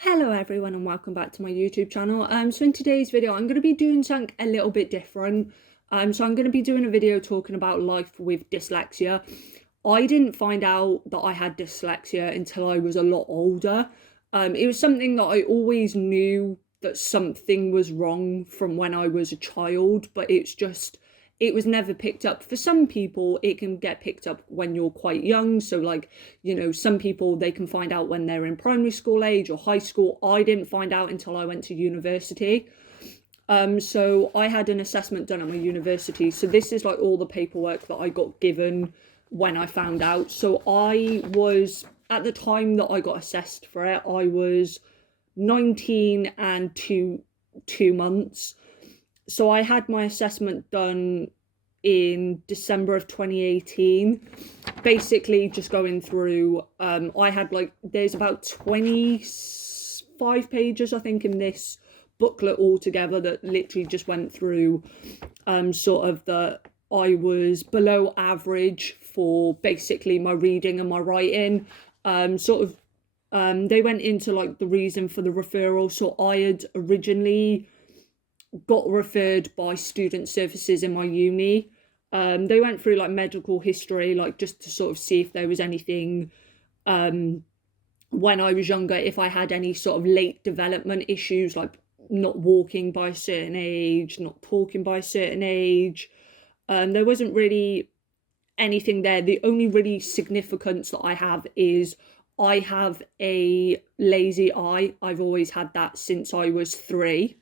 Hello everyone and welcome back to my YouTube channel. So in today's video I'm going to be doing something a little bit different. So I'm going to be doing a video talking about life with dyslexia. I didn't find out that I had dyslexia until I was a lot older. It was something that I always knew that something was wrong from when I was a child, but it was never picked up. For some people, it can get picked up when you're quite young. So like, some people, they can find out when they're in primary school age or high school. I didn't find out until I went to university. So I had an assessment done at my university. So this is like all the paperwork that I got given when I found out. So I was, at the time that I got assessed for it, I was 19 and two months. So I had my assessment done in December of 2018, basically just going through, I had there's about 25 pages, I think, in this booklet altogether that literally just went through sort of I was below average for basically my reading and my writing. They went into like the reason for the referral. So I had originally got referred by student services in my uni. They went through like medical history, like just to sort of see if there was anything when I was younger, if I had any sort of late development issues, like not walking by a certain age, not talking by a certain age. There wasn't really anything there. The only really significance that I have is I have a lazy eye. I've always had that since I was 3.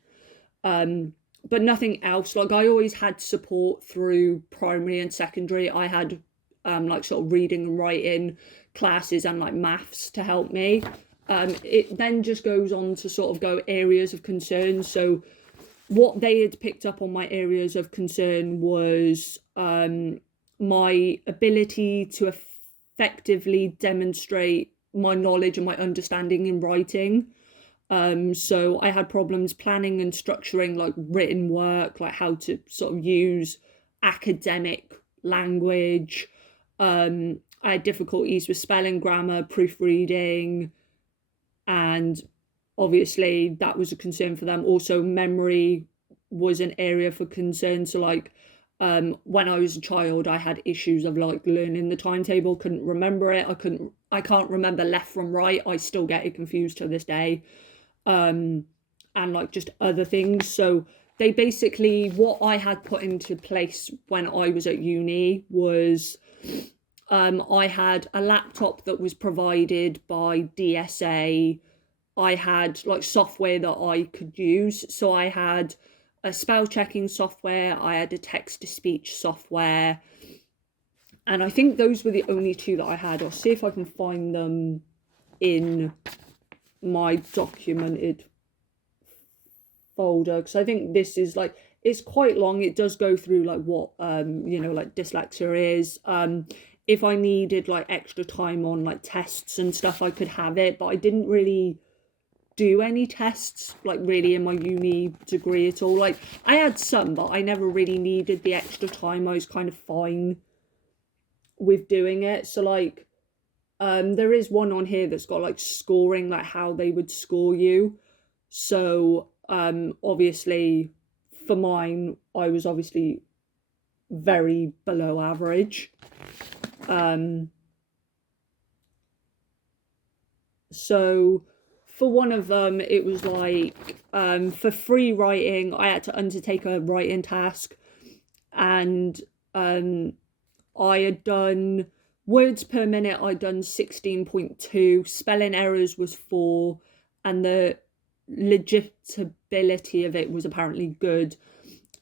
But nothing else. Like I always had support through primary and secondary. I had like sort of reading and writing classes and like maths to help me. It then just goes on to sort of go areas of concern. So what they had picked up on my areas of concern was my ability to effectively demonstrate my knowledge and my understanding in writing. So I had problems planning and structuring like written work, like how to sort of use academic language. I had difficulties with spelling, grammar, proofreading, and obviously that was a concern for them. Also, memory was an area for concern. So like when I was a child, I had issues of like learning the timetable, couldn't remember it. I can't remember left from right. I still get it confused to this day. And like just other things. So they basically, what I had put into place when I was at uni was I had a laptop that was provided by DSA. I had like software that I could use. So I had a spell checking software, I had a text to speech software, and I think those were the only two that I had. I'll see if I can find them in my documented folder, because I think this is like, it's quite long. It does go through like what like dyslexia is. If I needed like extra time on like tests and stuff, I could have it, but I didn't really do any tests like really in my uni degree at all. Like I had some, but I never really needed the extra time. I was kind of fine with doing it. So like there is one on here that's got like scoring, like how they would score you. So obviously for mine, I was obviously very below average. So for one of them, it was like for free writing, I had to undertake a writing task, and I had done words per minute, I'd done 16.2, spelling errors was 4, and the legitibility of it was apparently good.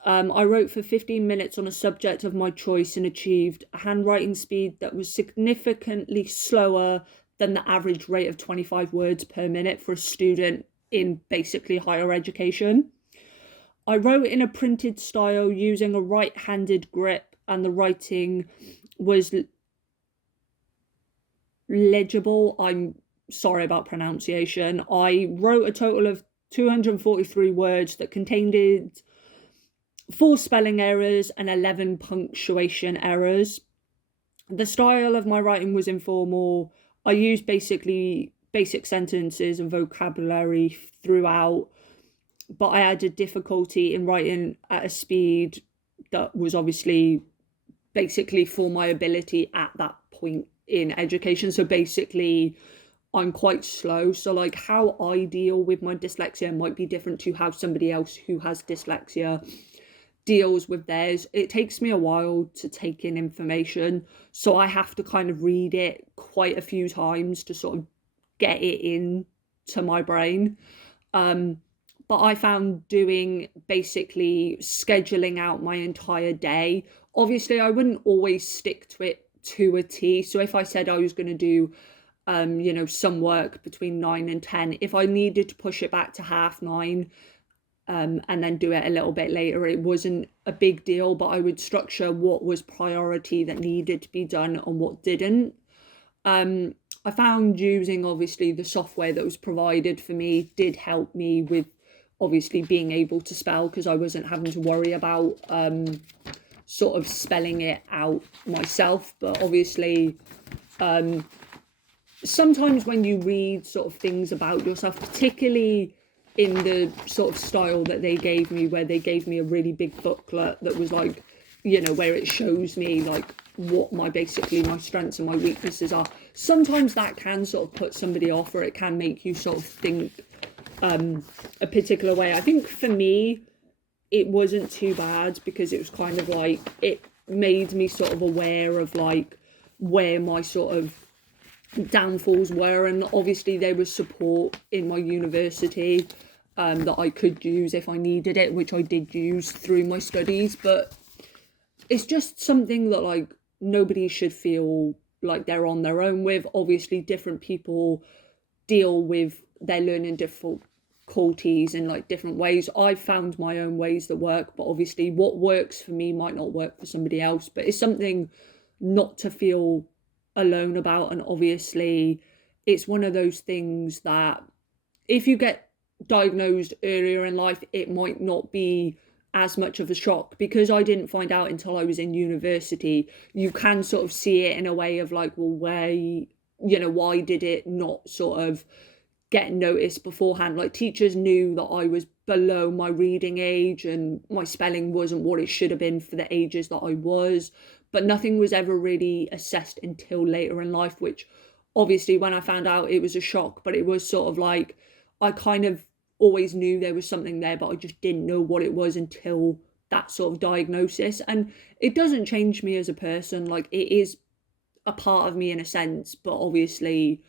I wrote for 15 minutes on a subject of my choice and achieved a handwriting speed that was significantly slower than the average rate of 25 words per minute for a student in basically higher education. I wrote in a printed style using a right-handed grip, and the writing was legible. I'm sorry about pronunciation. I wrote a total of 243 words that contained 4 spelling errors and 11 punctuation errors. The style of my writing was informal. I used basically basic sentences and vocabulary throughout, but I had a difficulty in writing at a speed that was obviously basically for my ability at that point in education. So basically, I'm quite slow. So like how I deal with my dyslexia might be different to how somebody else who has dyslexia deals with theirs. It takes me a while to take in information, so I have to kind of read it quite a few times to sort of get it in to my brain. But I found doing basically scheduling out my entire day. Obviously, I wouldn't always stick to it to a T. So if I said I was going to do, some work between 9 and 10, if I needed to push it back to 9:30, and then do it a little bit later, it wasn't a big deal, but I would structure what was priority that needed to be done and what didn't. I found using obviously the software that was provided for me did help me with obviously being able to spell, because I wasn't having to worry about sort of spelling it out myself. But obviously sometimes when you read sort of things about yourself, particularly in the sort of style that they gave me, where they gave me a really big booklet that was like, where it shows me like what my strengths and my weaknesses are, sometimes that can sort of put somebody off, or it can make you sort of think a particular way. I think for me it wasn't too bad, because it was kind of like, it made me sort of aware of like where my sort of downfalls were, and obviously there was support in my university that I could use if I needed it, which I did use through my studies. But it's just something that like nobody should feel like they're on their own with. Obviously different people deal with their learning difficulties in like different ways. I've found my own ways that work, but obviously what works for me might not work for somebody else. But it's something not to feel alone about. And obviously it's one of those things that if you get diagnosed earlier in life, it might not be as much of a shock, because I didn't find out until I was in university. You can sort of see it in a way of like, well, why did it not sort of get noticed beforehand? Like teachers knew that I was below my reading age and my spelling wasn't what it should have been for the ages that I was, but nothing was ever really assessed until later in life, which obviously when I found out, it was a shock. But it was sort of like, I kind of always knew there was something there, but I just didn't know what it was until that sort of diagnosis. And it doesn't change me as a person, like it is a part of me in a sense, but obviously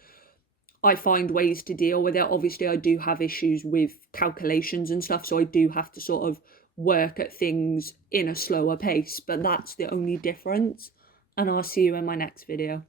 I find ways to deal with it. Obviously I do have issues with calculations and stuff, so I do have to sort of work at things in a slower pace, but that's the only difference. And I'll see you in my next video.